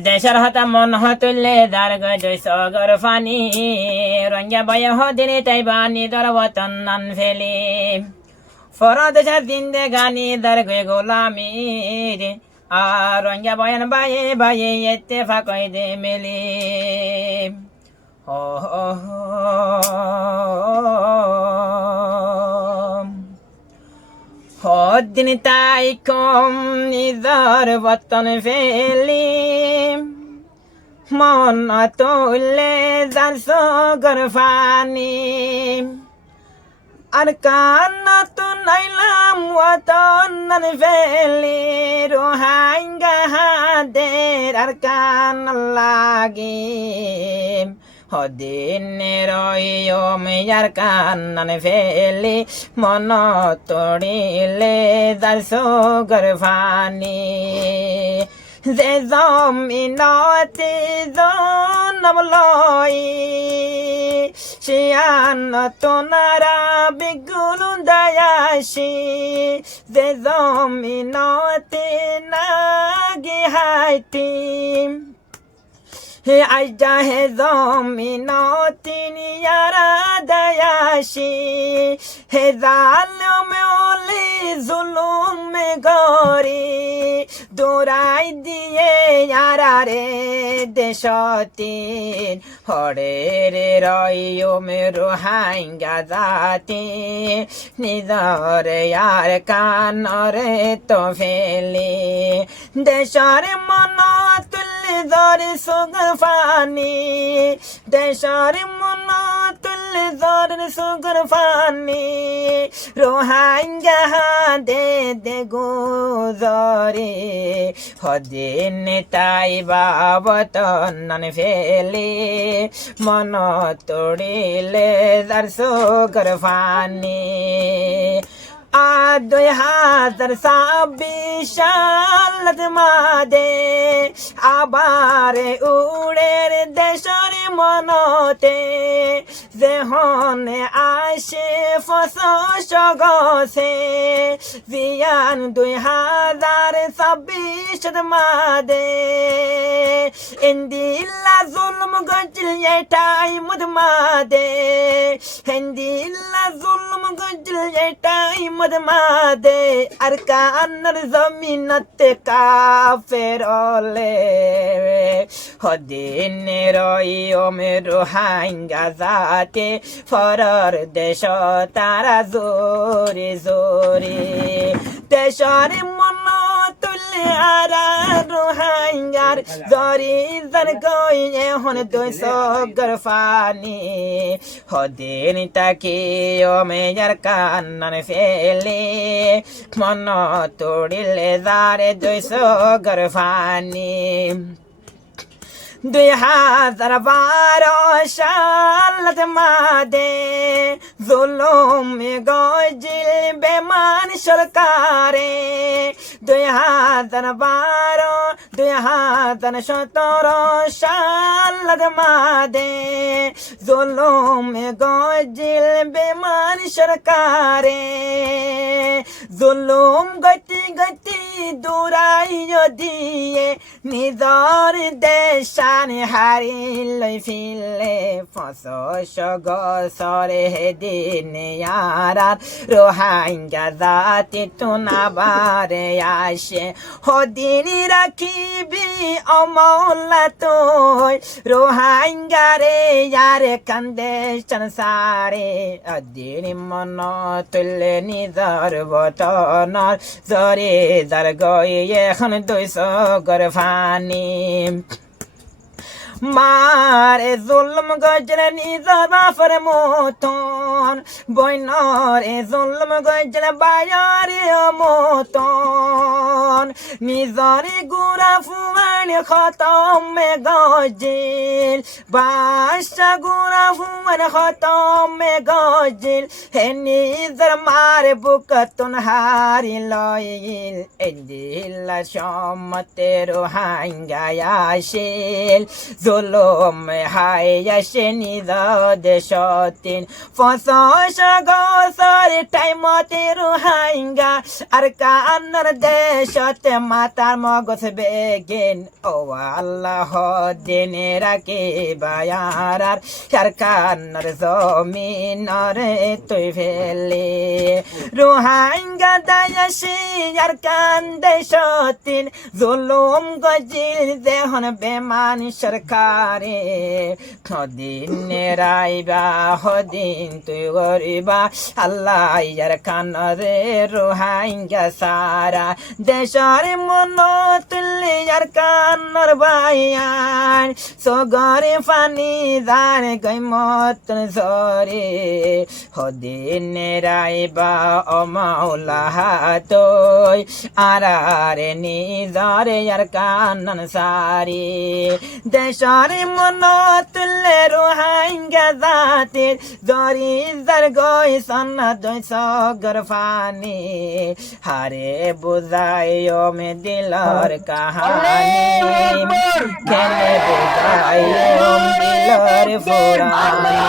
দেশের হতা মন হতুল্লে দার গই সগর ফানি রঙ্গা বয় হদিনি তাইবা নিদর বতন নান ফেলি ফরদেশের জিন্দে গানি দার গই গোলামি আর রঙ্গা বয়ান বায়ে বায়ে এতে ফাঁকই দে মেলি হদিন তাই কম নিদর বতন ফেলি মন তুললে যার সগর ফানি আর কান্না তো নাইলাম ওয়াতন ফেলি রোহাঙ্গা হাদের আর কান লাগে হদিন রয়ম ইয়ার কান্নান ফেলি মন তোড়িলে যার সগর ফানি যে জমিনতি জন্ম লই শিয়ান তোনারা বিগুল দয়াসি যে জমিনতি নাগি হাইতি হে আইজা হে জমিনতি নিয়ারা দয়াসি হে জালমে ওলি জুলুমে গরি দোরাই দিয়ে ইয়ারে দেশতিন হরে রে রয়মে রোহাঙ্গা জাতি নিজর ইয়ার কানরে তো ফেলি দেশর মন তুল্লি ধরে সুগর ফানি দেশর মন তুল্লি ধরে সুগর ফানি রোহাঙ্গা দে দে গুজরে হদিন তাই বাবতন ফেলি মন তোড়িলে যার সগর ফানি 2026 সাল মাদে আবার উড়ের দেশর মনতে যেহনে আসে ফসস গছে জিয়ান 2026 মাদে ইন্দিল্লা জুলম গজল এটাই মুদমাদে ইন্দিল্লা জুলম গজল এটাই মুদমাদে আর কান্নার জমিনতে কাফের ওলে হদিন রয়মে রোহাঙ্গা জাতে ফরর দেশ তারা জোরে জোরে দেশর মন তুলে আরা রোহাঙ্গার জরি জর গই এখন 200 ফানি হদিন তাকে ওমে যার কান্নান ফেলে মন তোড়িলে যারে 200 ফানি 2012 সাল মাদে জুলুম গজিল বেমান সরকারে 2017 সাল মাদে জুলুম গজিল বেমান সরকারে জুলুম গতি গতি দূরাইয় দিয়ে নিজর দেশান হারিল ফিলে ফসস গসরে দিন ইয়ারার রোহাঙ্গা জাতি তুনাবারে আসে হদিন রাখিবি অমলা তোই রোহাঙ্গারে ইয়ারে কান্দে সংসারে অদিন মন তুলে নিজর বতনর জরে যার গই এখন 200 ফানি মারে জুলম গজরে নিজর বাফর মতন বইনরে জুলম গজরে বায়ারে মতন নিজরে গুড়া ফুয়ানি খতম গজিল বাসা গুড়া ফুয়ানি খতম গজিল হে নিজর মার বুকতন হারি লইল এদিল সম্মতে রোহাঙ্গা আসিল জুলুম হাই আসে নিজ দেশতিন ৫০ গছর টাইমতে রোহিঙ্গা আর কান্নার দেশতে মাতার মগজ বেগেন ও আল্লাহ দিনে রাখে বায়ার আর কান্নার জমিনরে তুই ফেলে রোহিঙ্গা দায়াসি আর কান দেশতিন জুলুম গজির দেহন বেমান সরকারে হদিনে রাইবা হদিন তুই গরিবা আল্লাহ ইয়ার কানরে রোহিঙ্গা সারা দেশর মন তুল্লি আর কান্নর বাইয়ান সগরে ফানি দার গৈমত জরে হদিনে রাইবা ও মাওলা তুই আরারে নিজরে আর কানন সারি দেশর মন তুল্লে রোহিঙ্গা জাতি জরি জার গই সন্না দই সগর ফানি হারে বুঝাইও মে দিলর কাহানি কেনে বুঝাইও দিলর ফুরানি